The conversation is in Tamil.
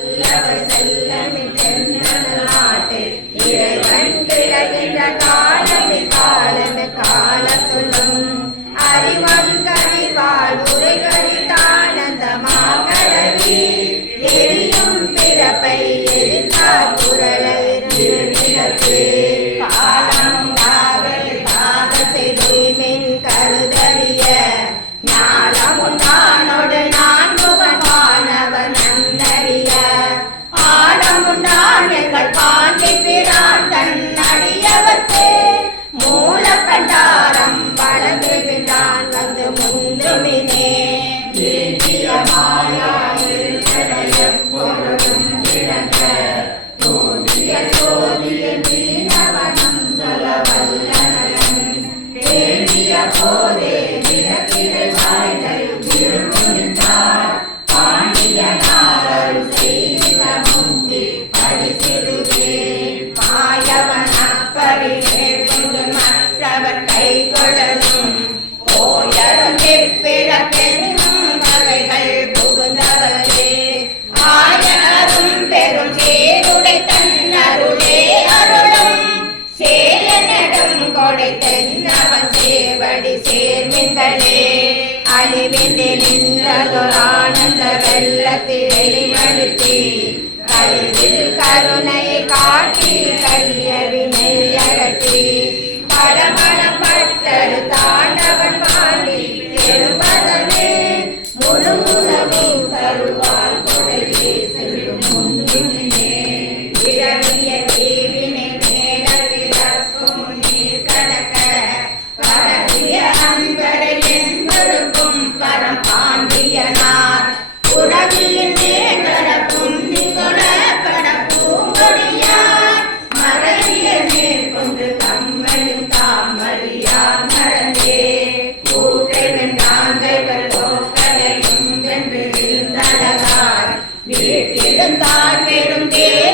செல்லமிழ் கொண்டான் எங்கள் பாண்டி பிரான் தன் உலகத்து வெளிப்படுத்தி கருத்தில் கருணையை காட்டி கரிய வினை அகற்றி படமணம் பட்டரு தாண்டவன் பாண்டி பெருமதமே முழுமுதமே தருவார் கொடையே. செல்லும் முன்பினே இழவிய தேவினை மேலவிலக்கும் இருந்தார் பெரும் தேர்